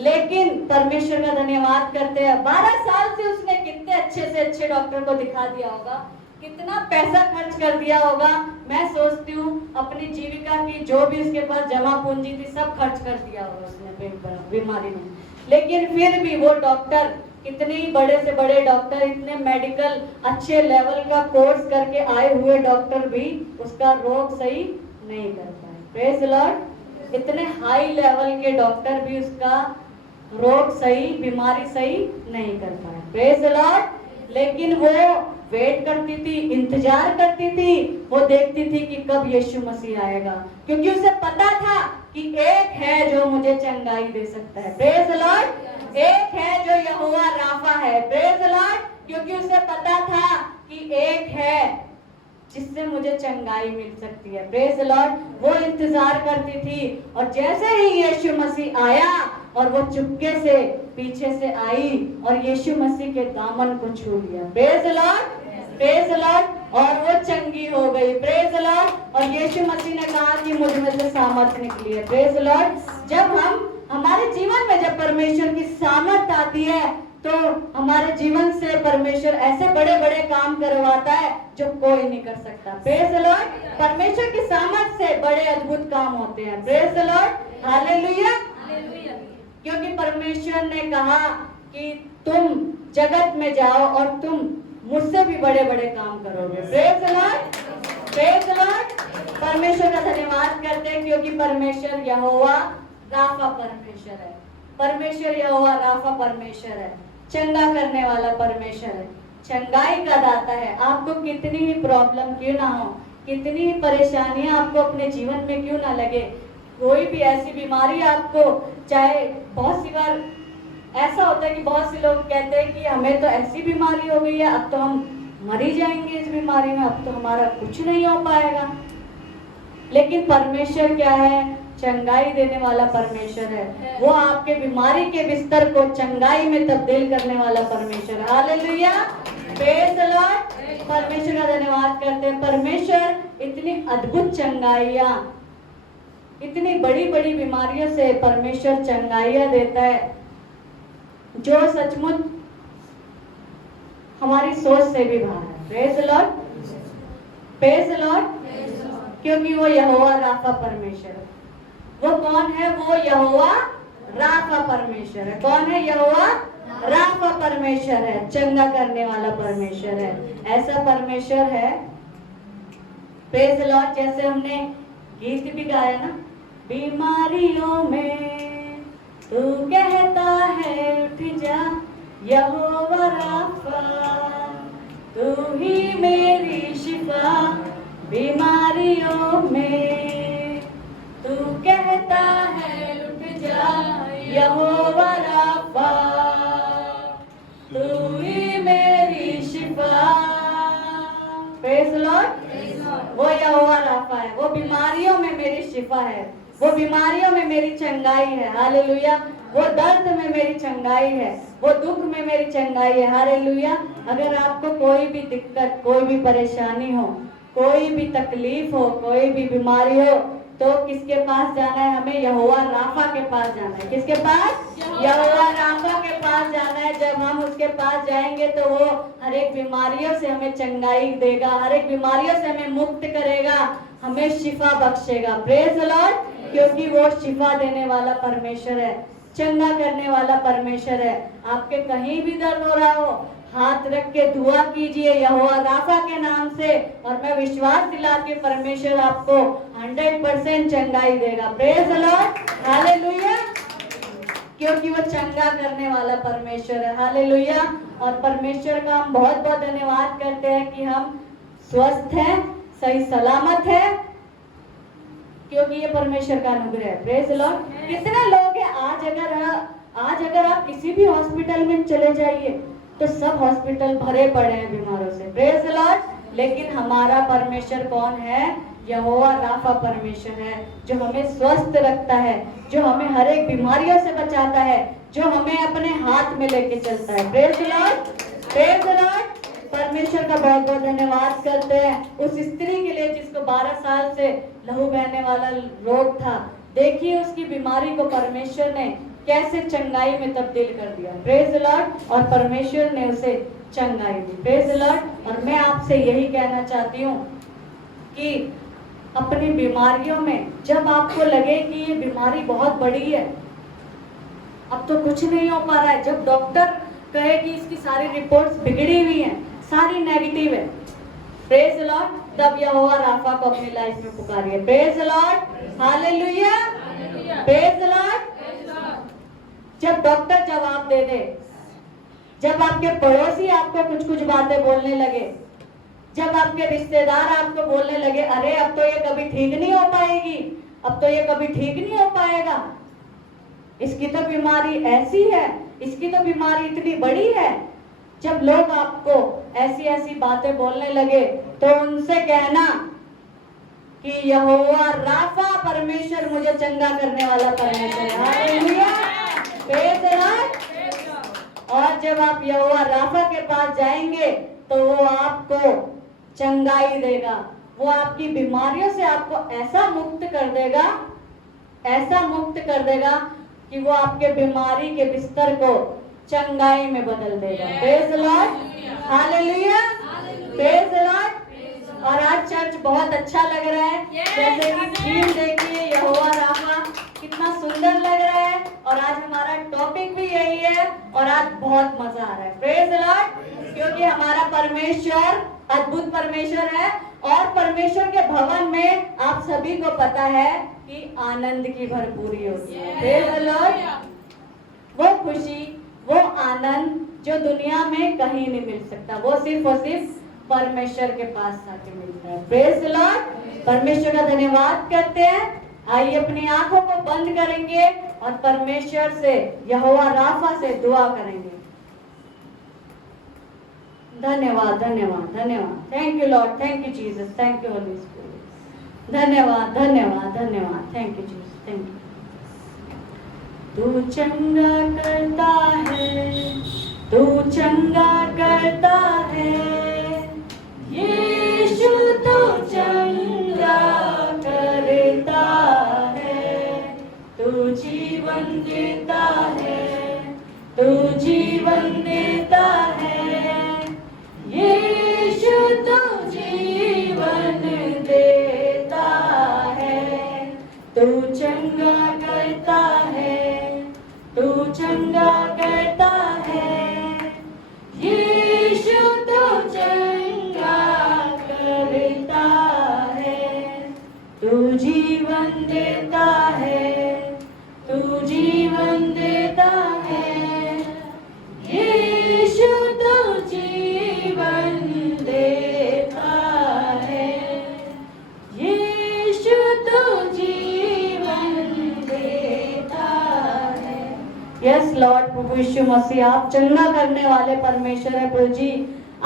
लेकिन परमेश्वर का धन्यवाद करते हैं, 12 साल से उसने कितने अच्छे से अच्छे डॉक्टर को दिखा दिया होगा, कितना पैसा खर्च कर दिया होगा। मैं सोचती हूँ अपनी जीविका की जो भी उसके पास जमा पूंजी थी सब खर्च कर दिया होगा उसने बीमारी में। लेकिन फिर भी वो डॉक्टर, कितने ही बड़े से बड़े डॉक्टर, इतने मेडिकल अच्छे लेवल का कोर्स करके आए हुए डॉक्टर भी उसका रोग सही नहीं कर पाए। Praise the Lord. इतने हाई लेवल के डॉक्टर भी उसका रोग सही, बीमारी सही नहीं कर पाए। Praise the Lord. लेकिन वो वेट करती थी, इंतजार करती थी, वो देखती थी कि कब यीशु मसीह आएगा, क्योंकि उसे पता था कि एक है जो मुझे चंगाई दे सकता है। Praise the Lord. एक है जो यहोवा राफा है। Praise the Lord. क्योंकि उसे पता था कि एक है जिससे मुझे चंगाई मिल सकती है। Praise the lord. वो इंतजार करती थी, और जैसे ही यीशु मसीह आया और वो चुपके से पीछे से आई और यीशु मसीह के दामन को छू लिया। Praise the Lord, praise the lord. और वो चंगी हो गई। Praise the lord. और यीशु मसीह ने कहा कि मुझ में से सामर्थ निकली है। Praise the lord. जब हमारे जीवन में जब परमेश्वर की सामर्थ आती है तो हमारे जीवन से परमेश्वर ऐसे बड़े बड़े काम करवाता है जो कोई नहीं कर सकता। Praise the lord. परमेश्वर की सामर्थ से बड़े अद्भुत काम होते हैं। Praise the Lord. हालेलुया। क्योंकि परमेश्वर ने कहा कि तुम जगत में जाओ और तुम मुझसे भी बड़े बड़े काम करोगे। Praise the Lord, praise the lord. परमेश्वर का धन्यवाद करते हैं क्योंकि परमेश्वर यहोवा राफा परमेश्वर है। परमेश्वर यहोवा राफा परमेश्वर है, चंगा करने वाला परमेश्वर है, चंगाई का दाता है। आपको कितनी ही प्रॉब्लम क्यों ना हो, कितनी ही परेशानियां आपको अपने जीवन में क्यों ना लगे, कोई भी ऐसी बीमारी आपको, चाहे बहुत सी बार ऐसा होता है कि बहुत से लोग कहते हैं कि हमें तो ऐसी बीमारी हो गई है, अब तो हम मर ही जाएंगे इस बीमारी में, अब तो हमारा कुछ नहीं हो पाएगा। लेकिन परमेश्वर क्या है? चंगाई देने वाला परमेश्वर है। वो आपके बीमारी के बिस्तर को चंगाई में तब्दील करने वाला परमेश्वर है। Hallelujah, praise the lord. परमेश्वर का धन्यवाद करते हैं। परमेश्वर इतनी अद्भुत चंगाइयां, इतनी बड़ी बड़ी बीमारियों से परमेश्वर चंगाइयां देता है जो सचमुच हमारी सोच से भी बाहर है। Praise the Lord, praise the Lord. क्योंकि वो यहोवा राफा परमेश्वर है। वो कौन है? वो यहोवा राफा परमेश्वर है। कौन है? यहोवा राफा परमेश्वर है, चंगा करने वाला परमेश्वर है। ऐसा परमेश्वर है, प्रेज द लॉर्ड। जैसे हमने गीत भी गाया ना, बीमारियों में तू कहता है उठ जा यहोवा राफा, तू ही मेरी शिफा, बीमारियों में तू कहता है उठ जा यहोवा राफा, तू ही मेरी शिफा। Praise the lord. वो यहोवा राफा है, वो बीमारियों में मेरी शिफा है, वो बीमारियों में मेरी चंगाई है। हालेलुया। वो दर्द में मेरी चंगाई है, वो दुख में मेरी चंगाई है। हालेलुया। अगर आपको कोई भी दिक्कत, कोई भी परेशानी हो, कोई भी तकलीफ हो, कोई भी बीमारी हो, तो किसके पास जाना है? हमें यहोवा राफा के पास जाना है। किसके पास? यहोवा राफा के पास जाना है। जब हम उसके पास जाएंगे तो वो हर एक बीमारियों से हमें चंगाई देगा, हर एक बीमारियों से हमें मुक्त करेगा, हमें शिफा बख्शेगा। Praise the Lord. क्योंकि वो शिफा देने वाला परमेश्वर है, चंगा करने वाला परमेश्वर है। आपके कहीं भी दर्द हो रहा हो, हाथ रख के दुआ कीजिए यहोवा राफा के नाम से, और मैं विश्वास दिला के परमेश्वर आपको 100% चंगाई देगा। Praise the Lord. हालेलुया। क्योंकि वो चंगा करने वाला परमेश्वर है। हालेलुया। और परमेश्वर का हम बहुत बहुत धन्यवाद करते हैं कि हम स्वस्थ हैं, सही सलामत है, क्योंकि ये परमेश्वर का अनुग्रह है। Praise the Lord. कितने लोग हैं आज अगर आप किसी भी हॉस्पिटल में चले जाइए तो सब हॉस्पिटल भरे पड़े हैं बीमारों से। Praise the Lord. लेकिन हमारा परमेश्वर कौन है? यहोवा राफा परमेश्वर है, जो हमें स्वस्थ रखता है, जो हमें हर एक बीमारियों से बचाता है, जो हमें अपने हाथ में लेके चलता है। Praise the Lord, praise the lord. परमेश्वर का बहुत बहुत धन्यवाद करते हैं उस स्त्री के लिए जिसको 12 साल से लहू बहने वाला रोग था। देखिए उसकी बीमारी को परमेश्वर ने कैसे चंगाई में तब्दील कर दिया। Praise the lord. और परमेश्वर ने उसे चंगाई दी। Praise the lord. और मैं आपसे यही कहना चाहती हूँ कि अपनी बीमारियों में जब आपको लगे कि ये बीमारी बहुत बड़ी है, अब तो कुछ नहीं हो पा रहा है, जब डॉक्टर कहे कि इसकी सारी रिपोर्ट्स बिगड़ी हुई हैं, सारी नेगेटिव है, प्रेज द लॉर्ड, तब यहोवा राफा को अपनी लाइफ में पुकारिए। Praise the Lord. Hallelujah, praise the lord. जब डॉक्टर जवाब दे दे, जब आपके पड़ोसी आपको कुछ कुछ बातें बोलने लगे, जब आपके रिश्तेदार आपको बोलने लगे अरे अब तो ये कभी ठीक नहीं हो पाएगी, अब तो ये कभी ठीक नहीं हो पाएगा, इसकी तो बीमारी ऐसी है, इसकी तो बीमारी इतनी बड़ी है, जब लोग आपको ऐसी ऐसी बातें बोलने लगे तो उनसे कहना कि यहोवा राफा परमेश्वर मुझे चंगा करने वाला परमेश्वर है। Hallelujah, praise the lord. और जब आप यहोवा राफा के पास जाएंगे तो वो आपको चंगाई देगा, वो आपकी बीमारियों से आपको ऐसा मुक्त कर देगा, ऐसा मुक्त कर देगा कि वो आपके बीमारी के बिस्तर को चंगाई में बदल देगा। Praise the Lord. Hallelujah, praise the lord. और आज चर्च बहुत अच्छा लग रहा है, जैसे कि थीम देखिए यहोवा राफा, कितना सुंदर लग रहा है। और आज हमारा टॉपिक भी यही है और आज बहुत मजा आ रहा है। Praise the Lord. क्योंकि हमारा परमेश्वर अद्भुत परमेश्वर है और परमेश्वर के भवन में आप सभी को पता है कि आनंद की भरपूरी होती है। Praise the Lord। वो खुशी, वो आनंद जो दुनिया में कहीं नहीं मिल सकता, वो सिर्फ और सिर्फ परमेश्वर के पास आके मिलता है। Praise the lord. परमेश्वर का धन्यवाद करते हैं। आइए अपनी आंखों को बंद करेंगे और परमेश्वर से, यहोवा राफा से दुआ करेंगे। धन्यवाद धन्यवाद धन्यवाद। Thank you Lord, thank you Jesus, thank you Holi spirit. धन्यवाद धन्यवाद धन्यवाद। Thank you Jesus, thank you. तू चंगा करता है, तू चंगा करता है, यीशु तो चंगा करता है। तू जीवन देता है, तू जीवन देता है, यीशु तो जीवन देता है। तू चंगा करता है, तू चंगा करता है, यीशु तो चंगा करता है। तू जीवन देता है, तू जीवन देता है, यीशु तो जीवन देता है, यीशु तो जीवन देता है। यस लॉर्ड, प्रभु यीशु मसीह आप चंगा करने वाले परमेश्वर है प्रभु जी,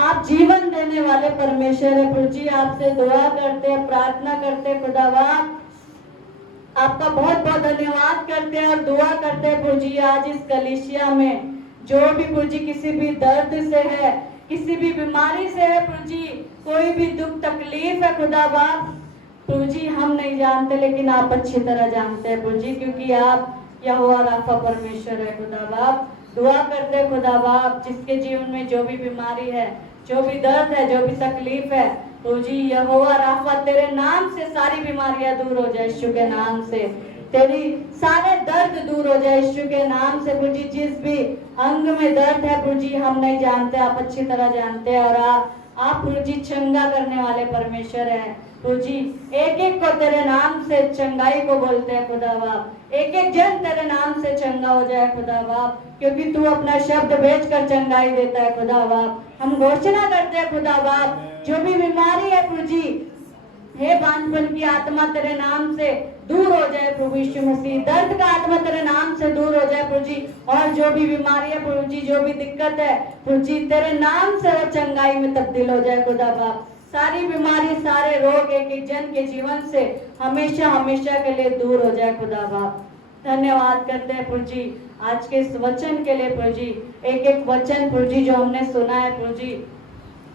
आप जीवन देने वाले परमेश्वर है प्रभु जी। आपसे दुआ करते हैं, प्रार्थना करते हैं खुदावा, आपका बहुत बहुत धन्यवाद करते हैं और दुआ करते हैं प्रभु जी। आज इस कलीसिया में जो भी प्रभु जी किसी भी दर्द से है, किसी भी बीमारी से है प्रभु जी, कोई भी दुख तकलीफ है खुदावा, प्रभु जी हम नहीं जानते लेकिन आप अच्छी तरह जानते हैं प्रभु जी, क्योंकि आप यहोवा राफा परमेश्वर है खुदावा। दुआ करते हैं खुदावा, जिसके जीवन में जो भी बीमारी है, जो भी दर्द है, जो भी तकलीफ है प्रभु जी, यहोवा राफा तेरे नाम से सारी बीमारियां दूर हो जाए, यीशु के नाम से तेरी सारे दर्द दूर हो जाए, यीशु के नाम से प्रभु जी। जिस भी अंग में दर्द है प्रभु जी हम नहीं जानते, आप अच्छी तरह जानते हैं और आप प्रभु जी चंगा करने वाले परमेश्वर है प्रभु जी। एक एक को तेरे नाम से चंगाई को बोलते हैं खुदावा, एक एक जन तेरे नाम से चंगा हो जाए खुदावा, क्योंकि तू अपना शब्द भेजकर चंगाई देता है खुदावा। हम घोषणा करते हैं खुदावा, जो भी बीमारी है प्रभु जी, हे बांझपन की आत्मा तेरे नाम से दूर हो जाए प्रभु यीशु मसीह, दर्द का आत्मा तेरे नाम से दूर हो जाए प्रभु जी, और जो भी बीमारी है प्रभु जी, जो भी दिक्कत है प्रभु जी, तेरे नाम से वो चंगाई में तब्दील हो जाए खुदा बाप। सारी बीमारी, सारे रोग एक एक जन के जीवन से हमेशा हमेशा के लिए दूर हो जाए खुदा बाप। धन्यवाद करते हैं प्रभु जी आज के इस वचन के लिए प्रभु जी। एक एक वचन प्रभु जी जो हमने सुना है प्रभु जी,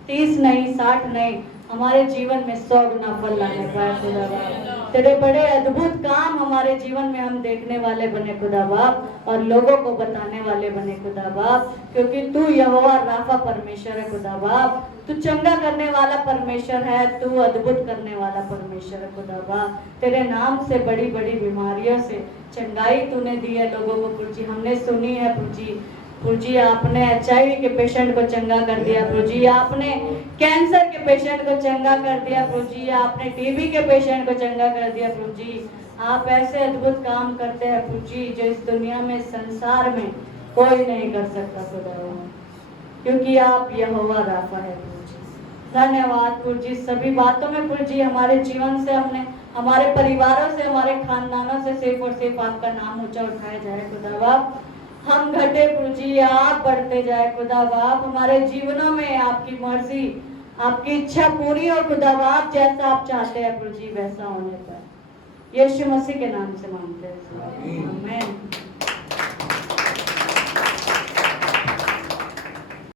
30 नहीं 60 नहीं, हमारे जीवन में 100 गुना फल लाने पाए खुदा बाप। तेरे बड़े अद्भुत काम हमारे जीवन में हम देखने वाले बने खुदा बाप, और लोगों को बताने वाले बने खुदा बाप, क्योंकि तू यहोवा राफा परमेश्वर है खुदा बाप। तू चंगा करने वाला परमेश्वर है, तू अद्भुत करने वाला परमेश्वर है खुदा बाप। तेरे नाम से बड़ी बड़ी बीमारियों से चंगाई तूने दी है लोगों को प्रभु जी, हमने सुनी है प्रभु जी। आपने HIV के पेशेंट को चंगा कर दिया प्रभु जी, आपने कैंसर के पेशेंट को चंगा कर दिया प्रभु जी, आपने TB के पेशेंट को चंगा कर दिया प्रभु जी। आप ऐसे अद्भुत काम करते हैं प्रभु जी जो इस दुनिया में, संसार में कोई नहीं कर सकता खुदा, क्योंकि आप यहोवा राफा है प्रभु जी। धन्यवाद प्रभु जी। सभी बातों में प्रभु जी हमारे जीवन से, हमने हमारे परिवारों से, हमारे खानदानों से सिर्फ और सिर्फ आपका नाम ऊंचा उठाया जाए खुदा बाप। हम घटे प्रभु जी, आप बढ़ते जाए खुदा बाप। हमारे जीवनों में आपकी मर्जी, आपकी इच्छा पूरी हो खुदा बाप, जैसा आप चाहते हैं प्रभु जी वैसा होने पर। यीशु मसीह के नाम से मांगते हैं, आमीन।